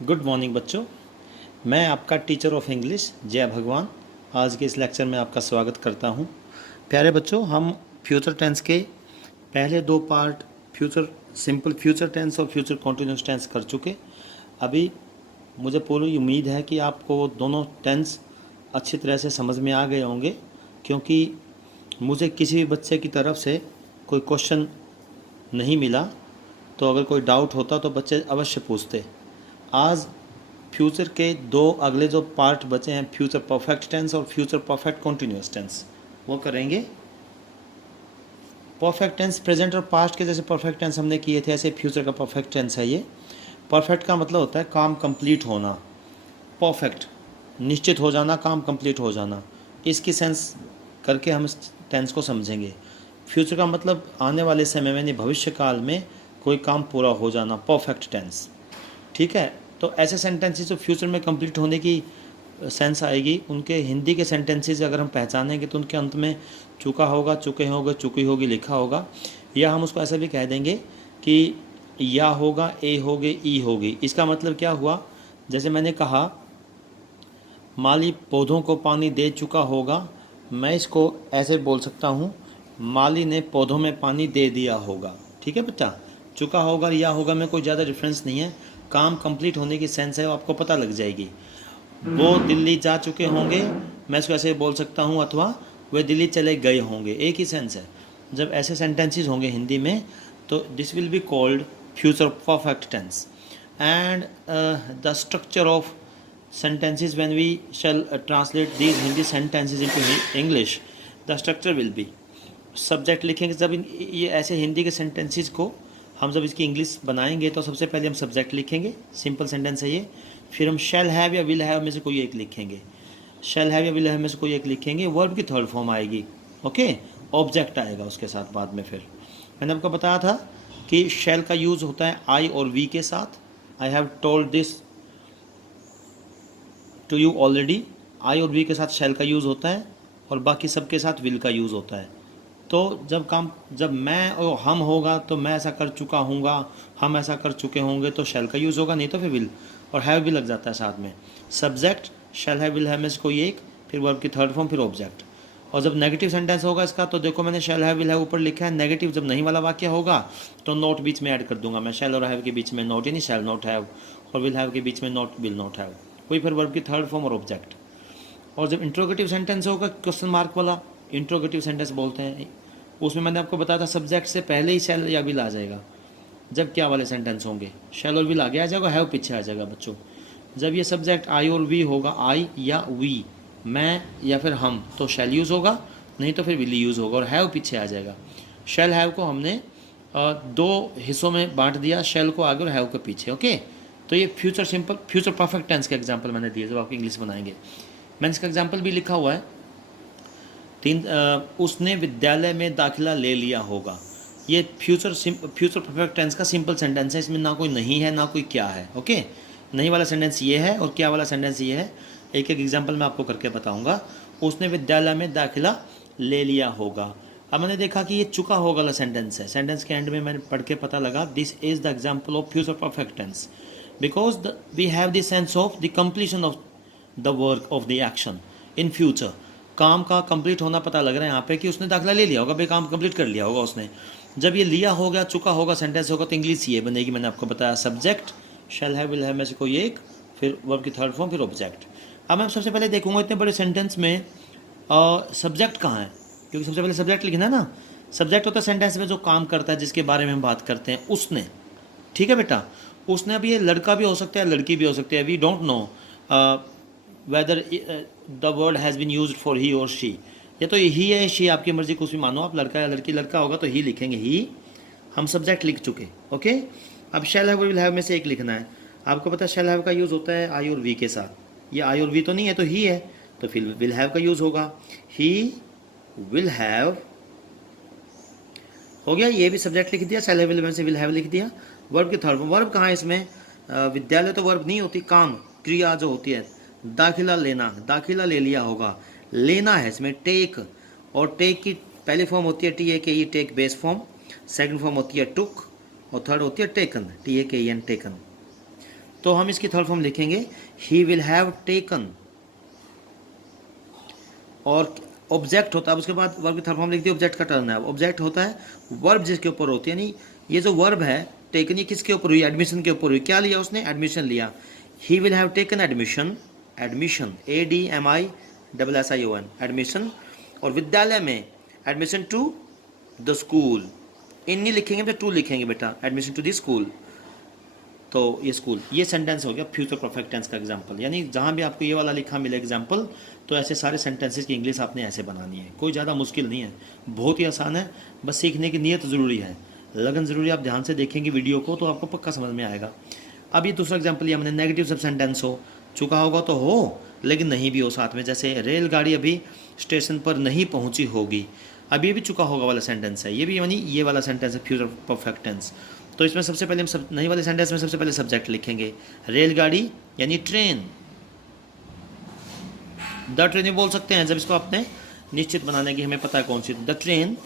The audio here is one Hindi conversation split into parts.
गुड मॉर्निंग बच्चों। मैं आपका टीचर ऑफ इंग्लिश जय भगवान आज के इस लेक्चर में आपका स्वागत करता हूं। प्यारे बच्चों, हम फ्यूचर टेंस के पहले दो part future simple future tense और फ्यूचर कॉन्टिन्यूस टेंस कर चुके। अभी मुझे पूरी उम्मीद है कि आपको वो दोनों टेंस अच्छी तरह से समझ में आ गए होंगे, क्योंकि मुझे किसी भी बच्चे की तरफ से कोई क्वेश्चन नहीं मिला। तो अगर कोई डाउट होता तो बच्चे अवश्य पूछते। आज फ्यूचर के दो अगले जो पार्ट बचे हैं, फ्यूचर परफेक्ट टेंस और फ्यूचर परफेक्ट कॉन्टिन्यूस टेंस, वो करेंगे। परफेक्ट टेंस प्रेजेंट और पास्ट के जैसे परफेक्ट टेंस हमने किए थे, ऐसे फ्यूचर का परफेक्ट टेंस है ये। परफेक्ट का मतलब होता है काम कंप्लीट होना, परफेक्ट निश्चित हो जाना, काम कंप्लीट हो जाना। इसकी सेंस करके हम इस टेंस को समझेंगे। फ्यूचर का मतलब आने वाले समय में, भविष्य काल में कोई काम पूरा हो जाना, परफेक्ट टेंस। ठीक है, तो ऐसे सेंटेंसेस जो फ्यूचर में कंप्लीट होने की सेंस आएगी, उनके हिंदी के सेंटेंसेस अगर हम पहचानेंगे तो उनके अंत में चुका होगा, चुके होंगे, चुकी होगी लिखा होगा। या हम उसको ऐसा भी कह देंगे कि या होगा, ए होगे, ई होगी। इसका मतलब क्या हुआ? जैसे मैंने कहा माली पौधों को पानी दे चुका होगा, मैं इसको ऐसे बोल सकता हूँ, माली ने पौधों में पानी दे दिया होगा। ठीक है बच्चा, चुका होगा या होगा में कोई ज़्यादा डिफरेंस नहीं है, काम कंप्लीट होने की सेंस है, वो आपको पता लग जाएगी। वो दिल्ली जा चुके होंगे, मैं इसको ऐसे बोल सकता हूँ, अथवा वे दिल्ली चले गए होंगे, एक ही सेंस है। जब ऐसे सेंटेंसेस होंगे हिंदी में तो this will be called future perfect tense. And the structure of sentences when we shall translate these Hindi sentences into English, the structure will be subject लिखेंगे। जब ये ऐसे हिंदी के सेंटेंसेस को हम जब इसकी इंग्लिश बनाएंगे तो सबसे पहले हम सब्जेक्ट लिखेंगे, सिंपल सेंटेंस है ये। फिर हम शैल हैव या विल हैव में से कोई एक लिखेंगे, शैल हैव या विल हैव में से कोई एक लिखेंगे। वर्ब की थर्ड फॉर्म आएगी, ओके, ऑब्जेक्ट आएगा उसके साथ बाद में। फिर मैंने आपको बताया था कि शैल का यूज़ होता है आई और वी के साथ। I have told this to you already, I और वी के साथ शैल का यूज़ होता है, और बाकी सब के साथ विल का यूज़ होता है। तो जब मैं और हम होगा तो मैं ऐसा कर चुका हूँगा, हम ऐसा कर चुके होंगे, तो शैल का यूज़ होगा, नहीं तो फिर विल और हैव भी लग जाता है साथ में। Subject shall have will have में से कोई एक, फिर वर्ब की थर्ड फॉर्म, फिर ऑब्जेक्ट। और जब नेगेटिव सेंटेंस होगा इसका, तो देखो मैंने शैल हैव विल हैव ऊपर लिखा है। नेगेटिव जब नहीं वाला वाक्य होगा तो नॉट बीच में ऐड कर दूंगा मैं, शैल और हैव के बीच में नॉट, यानी शैल नॉट हैव, और विल हैव के बीच में नॉट विल नॉट हैव, कोई फिर वर्ब की थर्ड फॉर्म और ऑब्जेक्ट। और जब इंट्रोगेटिव सेंटेंस होगा, क्वेश्चन मार्क वाला इंट्रोगेटिव सेंटेंस बोलते हैं, उसमें मैंने आपको बताया था सब्जेक्ट से पहले ही शैल या विल आ जाएगा। जब क्या वाले सेंटेंस होंगे, शैल और विल आगे आ जाएगा, हैव पीछे आ जाएगा बच्चों। जब ये सब्जेक्ट आई और वी होगा, आई या वी, मैं या फिर हम, तो शैल यूज़ होगा, नहीं तो फिर विल यूज़ होगा, और हैव पीछे आ जाएगा। शैल हैव को हमने दो हिस्सों में बांट दिया, शैल को आगे और हैव को पीछे, ओके। तो ये फ्यूचर परफेक्ट टेंस का एग्जाम्पल मैंने दिया जब आप इंग्लिश बनाएंगे। मैंने इसका एग्जाम्पल भी लिखा हुआ है, उसने विद्यालय में दाखिला ले लिया होगा। ये फ्यूचर परफेक्ट टेंस का सिंपल सेंटेंस है, इसमें ना कोई नहीं है ना कोई क्या है, ओके। नहीं वाला सेंटेंस ये है और क्या वाला सेंटेंस ये है, एक एक एग्जाम्पल मैं आपको करके बताऊंगा। उसने विद्यालय में दाखिला ले लिया होगा। अब मैंने देखा कि ये चुका होगा वाला सेंटेंस है। सेंटेंस के एंड में मैंने पढ़ के पता लगा this is the example of future perfect tense, because we have the sense of the completion of the work of the action in future. काम का कंप्लीट होना पता लग रहा है यहाँ पे कि उसने दाखिला ले लिया होगा, भाई काम कंप्लीट कर लिया होगा उसने। जब ये लिया हो गया, चुका होगा सेंटेंस होगा, तो इंग्लिश ये बनेगी, मैंने आपको बताया, subject shall have will have में से कोई एक, फिर वर्ब की थर्ड फॉर्म, फिर ऑब्जेक्ट। अब मैं सबसे पहले देखूंगा इतने बड़े सेंटेंस में सब्जेक्ट कहाँ है, क्योंकि सबसे पहले सब्जेक्ट लिखना है ना। सब्जेक्ट होता है सेंटेंस में जो काम करता है, जिसके बारे में हम बात करते हैं, उसने। ठीक है बेटा, उसने। अब ये लड़का भी हो सकता है, लड़की भी हो सकती है, we don't know whether the word has been used for he और शी। या तो ही है, शी, आपकी मर्जी, कुछ भी मानो आप। लड़का या लड़की, लड़का होगा तो ही लिखेंगे, ही। हम सब्जेक्ट लिख चुके, ओके। अब शैल हैव विल हैव में से एक लिखना है। आपको पता है शैल हैव का यूज़ होता है आई और वी के साथ। ये आई और वी तो नहीं है, तो ही है, तो फिर विल हैव का यूज़ होगा, ही विल हैव हो गया। ये भी सब्जेक्ट लिख दिया, शैल हैव विल में से विल हैव लिख दिया। वर्ब की थर्ड फॉर्म, वर्ब कहाँ है इसमें? विद्यालय तो वर्ब नहीं होती, काम, क्रिया जो होती है। दाखिला लेना, दाखिला ले लिया होगा, लेना है इसमें टेक, और टेक की पहली फॉर्म होती है T A K E, take base form. Second form होती है टुक, और थर्ड होती है taken, T A K E N, taken. तो हम इसकी थर्ड फॉर्म लिखेंगे ही विल हैव टेकन, और ऑब्जेक्ट होता है, उसके बाद वर्ब की थर्ड फॉर्म लिखती है, ऑब्जेक्ट का टर्न है, ऑब्जेक्ट होता है वर्ब जिसके ऊपर होती है, यानी ये जो वर्ब है टेकन, ये किसके ऊपर हुई, एडमिशन के ऊपर हुई, क्या लिया उसने, एडमिशन लिया, he will have taken admission, admission ADMISSION admission, और विद्यालय में एडमिशन टू द स्कूल, इन नहीं लिखेंगे बेटा, टू लिखेंगे बेटा, एडमिशन टू द स्कूल, तो ये स्कूल, ये सेंटेंस हो गया फ्यूचर परफेक्ट टेंस का एग्जांपल। यानी जहाँ भी आपको ये वाला लिखा मिले एग्जांपल, तो ऐसे सारे सेंटेंसेस की इंग्लिश आपने ऐसे बनानी है, कोई ज़्यादा मुश्किल नहीं है, बहुत ही आसान है, बस सीखने की नीयत ज़रूरी है, लगन ज़रूरी। आप ध्यान से देखेंगे वीडियो को तो आपको पक्का समझ में आएगा। अब ये दूसरा एग्जाम्पल लिया हमने, नेगेटिव सब सेंटेंस हो, चुका होगा तो हो, लेकिन नहीं भी हो साथ में, जैसे रेलगाड़ी अभी स्टेशन पर नहीं पहुँची होगी, अब ये भी चुका होगा वाला सेंटेंस है, ये भी यानी ये वाला सेंटेंस है फ्यूचर परफेक्ट टेंस। तो इसमें सबसे पहले हम नहीं वाले सेंटेंस में सबसे पहले सब्जेक्ट लिखेंगे, रेलगाड़ी यानी ट्रेन, द ट्रेन ही बोल सकते हैं जब इसको आपने निश्चित बनाने की हमें पता है कौन सी, द ट्रेन।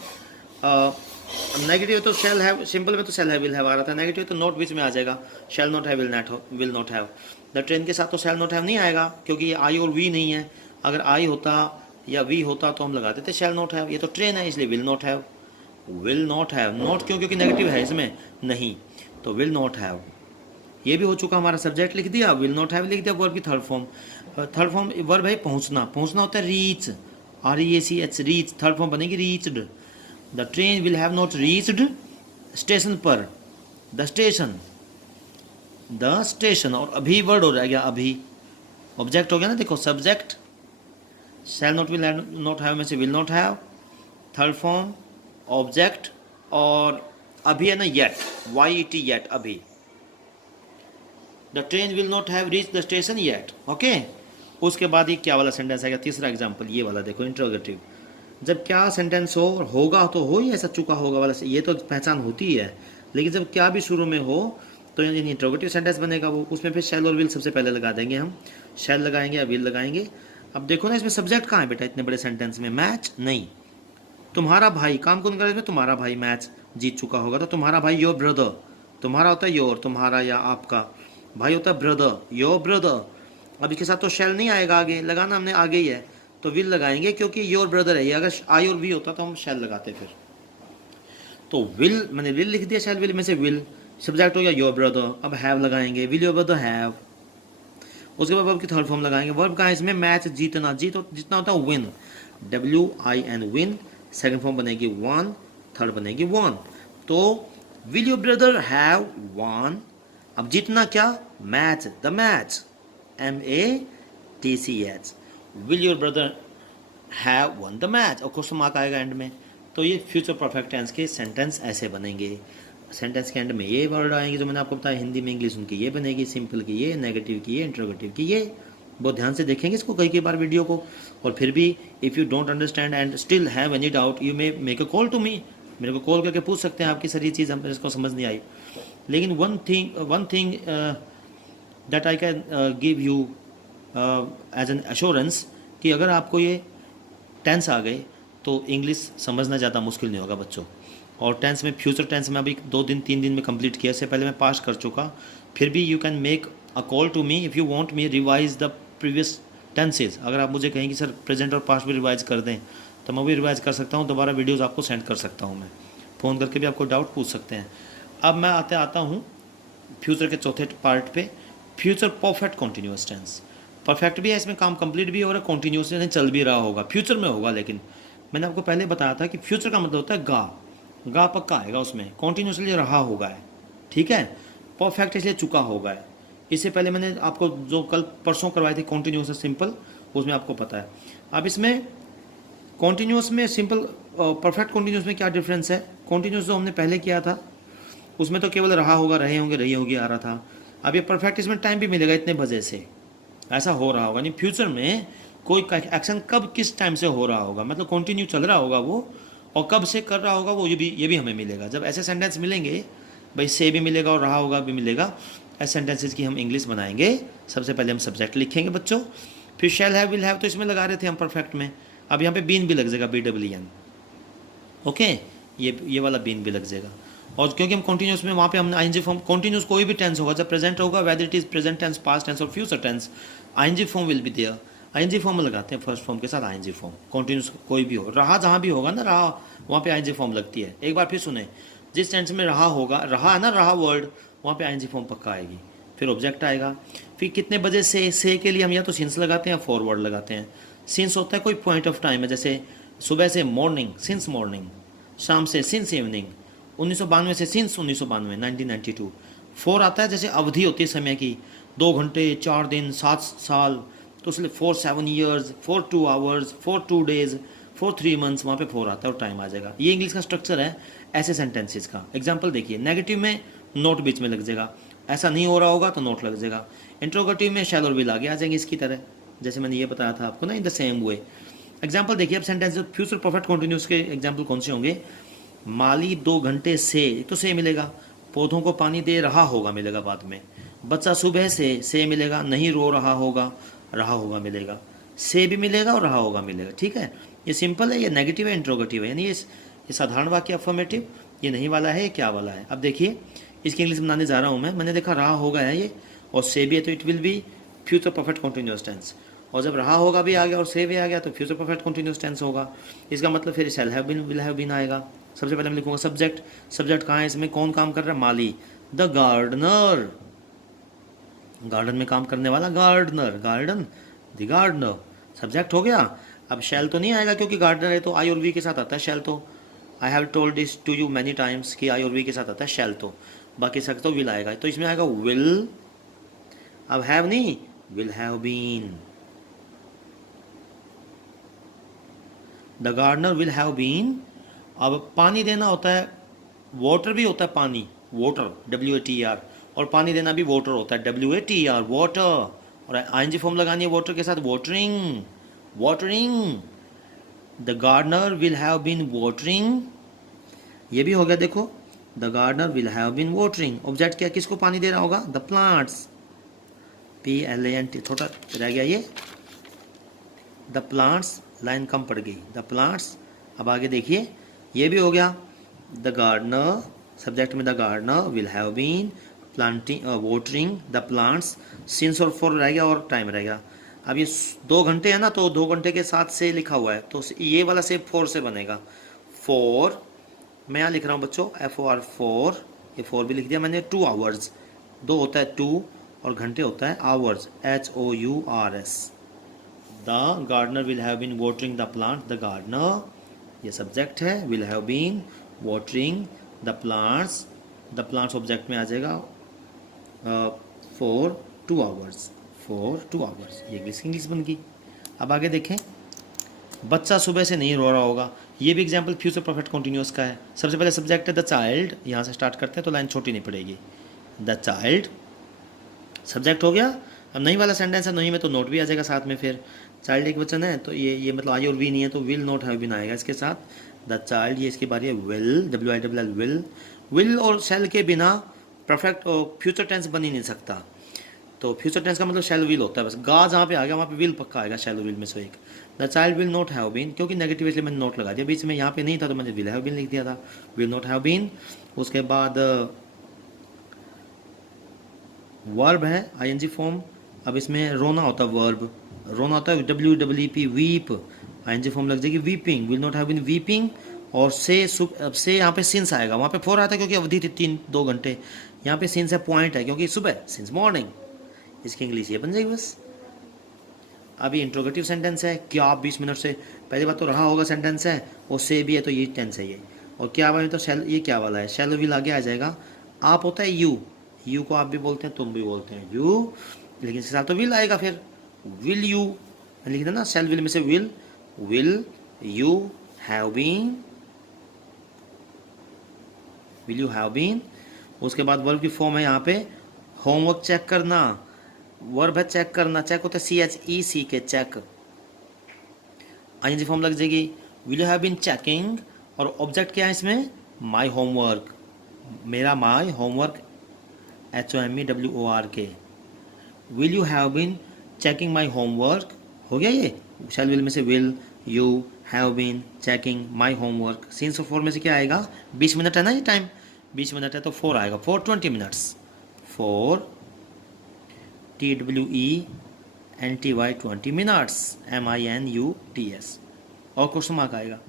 नेगेटिव तो शैल हैव, सिंपल में तो शैल हैव विल हैव आ रहा था, नेगेटिव तो नॉट बीच में आ जाएगा, shall not have will not have. The train के साथ तो शैल नॉट हैव नहीं आएगा क्योंकि ये आई और वी नहीं है, अगर आई होता या वी होता तो हम लगाते थे शैल नॉट हैव, ये तो ट्रेन है इसलिए will not have, will not have, not क्यों, क्योंकि नेगेटिव है इसमें, नहीं, तो विल नॉट हैव, ये भी हो चुका, हमारा सब्जेक्ट लिख दिया, विल नॉट हैव लिख दिया, वर्ब की थर्ड फॉर्म वर्ब है पहुंचना, पहुंचना होता है reach, REACH reach, third form बनेगी reached, the train will have not reached station पर, द स्टेशन, द स्टेशन, और अभी वर्ड हो गया, अभी ऑब्जेक्ट हो गया ना, देखो subject, shall not will not have में से will not have, third form object, और अभी है ना येट, YET येट, अभी, the train will not have reach the station yet, okay. उसके बाद ये क्या वाला सेंटेंस आएगा, तीसरा एग्जांपल ये वाला देखो, इंट्रोगेटिव, जब क्या सेंटेंस हो और होगा तो हो ही ऐसा चुका होगा वाला, ये तो पहचान होती ही है, लेकिन जब क्या भी शुरू में हो तो यानी इंट्रोगेटिव सेंटेंस बनेगा वो, उसमें फिर शैल और विल सबसे पहले लगा देंगे हम, शैल लगाएंगे या विल लगाएंगे। अब देखो ना इसमें सब्जेक्ट कहाँ है बेटा, इतने बड़े सेंटेंस में, मैच नहीं, तुम्हारा भाई, काम कौन करे इसमें, तुम्हारा भाई, मैच जीत चुका होगा तो तुम्हारा भाई, योर ब्रदर, तुम्हारा होता है योर, तुम्हारा या आपका, भाई होता है ब्रदर, योर ब्रदर। अब इसके साथ तो शैल नहीं आएगा, आगे लगाना हमने आगे ही है, तो विल लगाएंगे क्योंकि योर ब्रदर है ये, अगर आई और वी होता तो हम शैल लगाते फिर, तो विल मैंने विल लिख दिया, शैल विल में से विल, सब्जेक्ट हो गया योर ब्रदर, अब हैव लगाएंगे, विल योर ब्रदर हैव, उसके बाद वर्ब की थर्ड फॉर्म लगाएंगे, वर्ब का इसमें मैच, जीतना, जितना होता है win, WIN win, second form बनेगी वन, थर्ड बनेगी वन, तो will your brother have one, अब जीतना क्या, match, the match, MATCH, will your brother have one the match, और क्वेश्चन मार्क आएगा एंड में। तो ये फ्यूचर परफेक्ट टेंस के सेंटेंस ऐसे बनेंगे, सेंटेंस के एंड में ये वर्ड आएंगे जो मैंने आपको बताया, हिंदी में इंग्लिश उनकी ये बनेगी, सिंपल की ये, नेगेटिव की ये, इंट्रोगेटिव की ये, बहुत ध्यान से देखेंगे इसको कई बार वीडियो को, और फिर भी if you don't understand and still have any doubt you may make a call to me, मेरे को कॉल करके पूछ सकते हैं आपकी सर ये चीज़ हम इसको समझ नहीं आई, लेकिन one thing that I can give you as an assurance कि अगर आपको ये टेंस आ गए तो इंग्लिश समझना ज़्यादा मुश्किल नहीं होगा बच्चों। और टेंस में फ्यूचर टेंस में अभी 2 दिन 3 दिन में कंप्लीट किया, इससे पहले मैं पास कर चुका, फिर भी you can make a call to me if you want me revise the previous tenses. अगर आप मुझे कहें कि सर प्रेजेंट और पास्ट भी रिवाइज कर दें तो मैं भी रिवाइज कर सकता हूँ, दोबारा वीडियोस आपको सेंड कर सकता हूँ, मैं फ़ोन करके भी आपको डाउट पूछ सकते हैं। अब मैं आता हूँ फ्यूचर के चौथे पार्ट पे, future perfect continuous tense. Perfect भी है इसमें, काम कंप्लीट भी हो रहा है, कॉन्टीन्यूस चल भी रहा होगा, फ्यूचर में होगा, लेकिन मैंने आपको पहले बताया था कि फ्यूचर का मतलब होता है गा पक्का आएगा उसमें, कॉन्टीन्यूसली रहा होगा है, ठीक है। परफेक्ट इसलिए चुका होगा है। इससे पहले मैंने आपको जो कल परसों करवाई थी कॉन्टीन्यूस सिंपल, उसमें आपको पता है। अब इसमें कॉन्टीन्यूस में सिंपल परफेक्ट कॉन्टीन्यूस में क्या डिफरेंस है, कॉन्टीन्यूस जो हमने पहले किया था उसमें तो केवल रहा होगा, रहे होंगे, रही होगी आ रहा था। अब ये परफेक्ट इसमें टाइम भी मिलेगा इतने बजे से, ऐसा हो रहा होगा, नहीं फ्यूचर में कोई एक्शन कब किस टाइम से हो रहा होगा, मतलब कंटिन्यू चल रहा होगा वो, और कब से कर रहा होगा वो, ये भी हमें मिलेगा। जब ऐसे सेंटेंस मिलेंगे भाई, से भी मिलेगा और रहा होगा भी मिलेगा, ऐसे सेंटेंसेस की हम इंग्लिश बनाएंगे। सबसे पहले हम सब्जेक्ट लिखेंगे बच्चों, फिर शैल हैव विल हैव तो इसमें लगा रहे थे हम परफेक्ट में, अब यहाँ पे बीन भी लग जाएगा, BWN, ओके, ये वाला बीन भी लग जाएगा। और क्योंकि हम कॉन्टिन्यूस में वहाँ पे हमने आईएनजी फॉर्म, कॉन्टिन्यूस कोई भी टेंस होगा जब प्रेजेंट होगा, whether it is present tense, past tense और future tense, I N G form will be there. I N G form लगाते हैं फर्स्ट फॉर्म के साथ आईएनजी फॉर्म, कॉन्टिन्यूस कोई भी हो, रहा जहाँ भी होगा ना, रहा वहाँ पे आईएनजी फॉर्म लगती है। एक बार फिर सुने, जिस टेंस में रहा होगा, रहा है ना, रहा वर्ड, वहाँ पे आईएनजी फॉर्म पक्का आएगी, फिर ऑब्जेक्ट आएगा। फिर कितने बजे से के लिए हम या तो सिंस लगाते हैं या फॉरवर्ड लगाते हैं। सिंस होता है कोई पॉइंट ऑफ टाइम है, जैसे सुबह से मॉर्निंग, सिंस मॉर्निंग, शाम से सिंस इवनिंग, 1992 से सिंस 1992, 1992। फोर आता है जैसे अवधि होती है समय की, 2 घंटे, 4 दिन, 7 साल, तो इसलिए 4 7 ईयर्स, 4 2 आवर्स, 4 2 डेज, 4 3 मंथ्स, वहाँ पे 4 आता है और टाइम आ जाएगा। ये इंग्लिश का स्ट्रक्चर है ऐसे सेंटेंसेस का। एग्जाम्पल देखिए, नेगेटिव में नोट बीच में लग जाएगा, ऐसा नहीं हो रहा होगा तो नोट लग जाएगा। इंट्रोगेटिव में शैल और विल आगे आ जाएंगे इसकी तरह, जैसे मैंने ये बताया था आपको ना, in the same way. Example देखिए अब सेंटेंस फ्यूचर परफेक्ट कंटिन्यूस के एग्जाम्पल कौन से होंगे। माली 2 घंटे से, तो से मिलेगा, पौधों को पानी दे रहा होगा मिलेगा बाद में। बच्चा सुबह से मिलेगा, नहीं रो रहा होगा, रहा होगा मिलेगा, से भी मिलेगा और रहा होगा मिलेगा। ठीक है, ये सिंपल है, ये नेगेटिव है, इंट्रोगेटिव है, यानी ये साधारण वाक्य अफर्मेटिव, ये नहीं वाला है, ये क्या वाला है। अब देखिए इसकी इंग्लिश बनाने जा रहा हूँ मैं, मैंने देखा रहा होगा है ये, और से भी है तो it will be future perfect continuous tense, और जब रहा होगा भी आ गया और से भी आ गया तो फ्यूचर परफेक्ट कंटिन्यूअस टेंस होगा। इसका मतलब फिर shall have been, will have been आएगा। सबसे पहले मैं लिखूंगा सब्जेक्ट, सब्जेक्ट कहाँ है इसमें, कौन काम कर रहा है, माली, द गार्डनर, गार्डन में काम करने वाला gardener, garden, the gardener, subject हो गया। अब शैल तो नहीं आएगा क्योंकि गार्डनर है तो आई और वी के साथ आता है शैल, तो I have told this to you many times कि आई और वी के साथ आता है शैल, तो बाकी सब तो विल आएगा, तो इसमें आएगा विल। अब हैव नहीं, will have been, the gardener will have been. अब पानी देना होता है, वाटर भी होता है पानी, वाटर, WATER, और पानी देना भी वाटर होता है, WATER, वाटर, और आईएनजी फॉर्म लगानी है वाटर के साथ, watering, watering, the gardener will have been watering, ये भी हो गया। देखो the gardener will have been watering, object क्या, किसको पानी दे रहा होगा, द प्लांट्स, PLANT, छोटा रह गया ये, द प्लांट्स, लाइन कम पड़ गई, द प्लांट्स। अब आगे देखिए ये भी हो गया, द गार्डनर, सब्जेक्ट में the gardener will have been planting, watering the plants, since और फॉर रह गया और टाइम रह गया। अब ये 2 घंटे है ना, तो 2 घंटे के साथ से लिखा हुआ है, तो ये वाला से 4 से बनेगा, 4, मैं यहाँ लिख रहा हूँ बच्चों, FOR 4, ये 4 भी लिख दिया मैंने। 2 आवर्स, 2 होता है 2 और घंटे होता है hours, HOURS। The gardener will have been watering the plant, the gardener ये सब्जेक्ट है, will have been watering the plants, the plants object में आ जाएगा, फॉर 2 आवर्स, फॉर 2 आवर्स, ये इंग्लिश बन गई। अब आगे देखें, बच्चा सुबह से नहीं रो रहा होगा, ये भी एग्जाम्पल फ्यूचर परफेक्ट कंटिन्यूअस का है। सबसे पहले सब्जेक्ट है द चाइल्ड, यहाँ से स्टार्ट करते हैं तो लाइन छोटी नहीं पड़ेगी, द चाइल्ड, सब्जेक्ट हो गया। अब नहीं वाला सेंटेंस है, नहीं में तो नोट भी आ जाएगा साथ में, फिर चाइल्ड एक वचन है तो ये मतलब आई और वी नहीं है तो विल नॉट हैव बीन आएगा इसके साथ, द चाइल्ड, ये इसकी बारी है, विल, WILL, विल। विल और शैल के बिना परफेक्ट और फ्यूचर टेंस बन ही नहीं सकता, तो फ्यूचर टेंस का मतलब शैल विल होता है बस, गा जहाँ पे आ गया वहाँ पे विल पक्का आएगा, शैल विल में से एक। The child will not have been, क्योंकि नेगेटिव इसलिए मैंने नोट लगा दिया, बीच में यहाँ पे नहीं था तो मैंने विल हैव बीन लिख दिया था, विल नॉट हैव बीन। उसके बाद वर्ब है ING फॉर्म, अब इसमें रोना होता है वर्ब, रोना होता है WEEP, वीप, ING फॉर्म लग जाएगी, weeping, will not have been weeping. और से यहाँ पे सिंस आएगा, वहाँ पे 4 आता है क्योंकि अवधि थी 2 घंटे, यहाँ पे सिंस है, पॉइंट है क्योंकि सुबह, सिंस मॉर्निंग, इसकी इंग्लिश ये बन जाएगी बस। अभी इंट्रोगेटिव सेंटेंस है, क्या आप 20 मिनट से, पहली बात तो रहा होगा सेंटेंस है, और से भी है तो ये टेंस है ये, और क्या वाला तो शैल, ये क्या वाला है, शैल विल आगे आ जाएगा। आप होता है यू को आप भी बोलते हैं, तुम भी बोलते हैं यू, लेकिन इसके साथ तो विल आएगा, फिर विल यू लिख देना, शैल विल में से will you have been, will you have been. उसके बाद वर्ब की फॉर्म है यहाँ पे, होमवर्क चेक करना, वर्ब है चेक करना, चेक होता है CHEC K, check, ING form लग जाएगी, will you have been checking, और ऑब्जेक्ट क्या है इसमें, माई होमवर्क, मेरा my homework, HOMEWORK, will you have been checking my homework, हो गया ये, शैल विल में से will you have been checking my homework, since और फॉर में से क्या आएगा, 20 मिनट है ना ये टाइम, 20 मिनट है तो 4 आएगा, for 20 minutes, for TWENTY 20 minutes, MINUTS, और क्वेश्चन मार्क आएगा।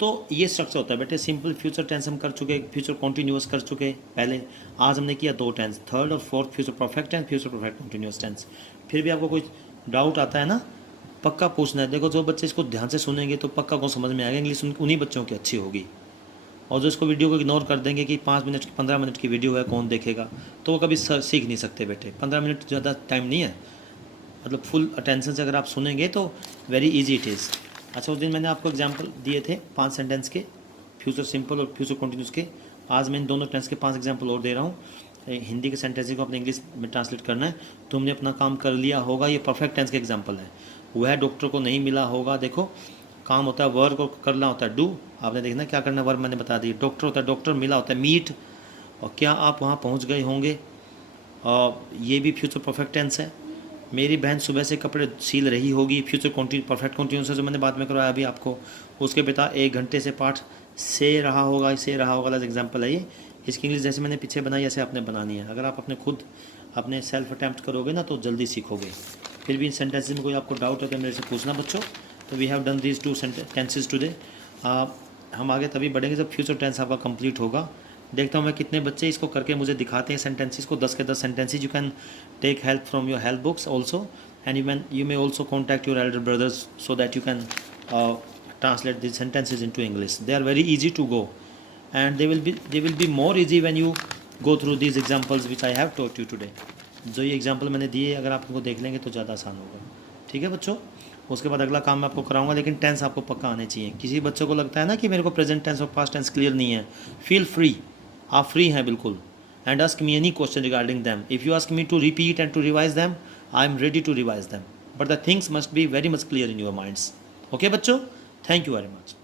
तो ये स्ट्रक्चर होता है बेटे। सिंपल फ्यूचर टेंस हम कर चुके, फ्यूचर कॉन्टिन्यूस कर चुके पहले। आज हमने किया 2 टेंस, थर्ड और fourth, future perfect tense, future perfect continuous tense. फिर भी आपको कोई डाउट आता है ना, पक्का पूछना है। देखो जो बच्चे इसको ध्यान से सुनेंगे तो पक्का को समझ में आएगा, इंग्लिश उन्हीं बच्चों की अच्छी होगी। और जो इसको वीडियो को इग्नोर कर देंगे कि 5 मिनट 15 मिनट की वीडियो है, कौन देखेगा, तो वो कभी सीख नहीं सकते बेटे। 15 मिनट ज़्यादा टाइम नहीं है, मतलब फुल अटेंशन से अगर आप सुनेंगे तो वेरी इजी इट इज़। अच्छा, उस दिन मैंने आपको एग्जांपल दिए थे 5 सेंटेंस के, फ्यूचर सिंपल और फ्यूचर कंटिन्यूस के। आज मैं इन दोनों टेंस के 5 एग्जांपल और दे रहा हूँ। हिंदी के सेंटेंस को अपने इंग्लिश में ट्रांसलेट करना है। तो हमने अपना काम कर लिया होगा। ये परफेक्ट टेंस के एग्जांपल है। वह डॉक्टर को नहीं मिला होगा, देखो काम होता है वर्क को करना होता है डू, आपने देखना क्या करना है, वर्क मैंने बता दी। डॉक्टर होता है डॉक्टर, मिला होता है मीट, और क्या आप वहाँ पहुँच गए होंगे, और ये भी फ्यूचर परफेक्ट टेंस है। मेरी बहन सुबह से कपड़े सील रही होगी, फ्यूचर परफेक्ट कॉन्टिन्यूस है जो मैंने बाद में करवाया अभी आपको। उसके पिता 1 घंटे से पाठ से रहा होगा वाला एग्जाम्पल है ये। इसकी इंग्लिश जैसे मैंने पीछे बनाई ऐसे आपने बनानी है। अगर आप अपने खुद अपने सेल्फ अटैम्प्ट करोगे ना तो जल्दी सीखोगे। फिर भी इन सेंटेंसेस में कोई आपको डाउट है तो मेरे से पूछना बच्चों। तो we have done these 2 tenses today. हम आगे तभी बढ़ेंगे जब फ्यूचर टेंस आपका कंप्लीट होगा। देखता हूँ मैं कितने बच्चे इसको करके मुझे दिखाते हैं सेंटेंसेस को। 10 के 10 sentences. You can take help from your help books also, and you may also contact your elder brothers so that you can translate these sentences into English. They are very easy to go, and they will be more easy when you go through these examples which I have taught you today. जो ये एग्जाम्पल मैंने दिए अगर आप इनको देख लेंगे तो ज़्यादा आसान होगा। ठीक है बच्चों, उसके बाद अगला काम मैं आपको कराऊंगा, लेकिन टेंस आपको पक्का आने चाहिए। किसी बच्चों को लगता है ना कि मेरे को प्रेजेंट टेंस और पास्ट टेंस क्लियर नहीं है, फील फ्री, आप फ्री हैं बिल्कुल। And ask me any question regarding them. If you ask me to repeat and to revise them, I am ready to revise them, but the things must be very much clear in your minds. Okay बच्चों, थैंक यू वेरी मच।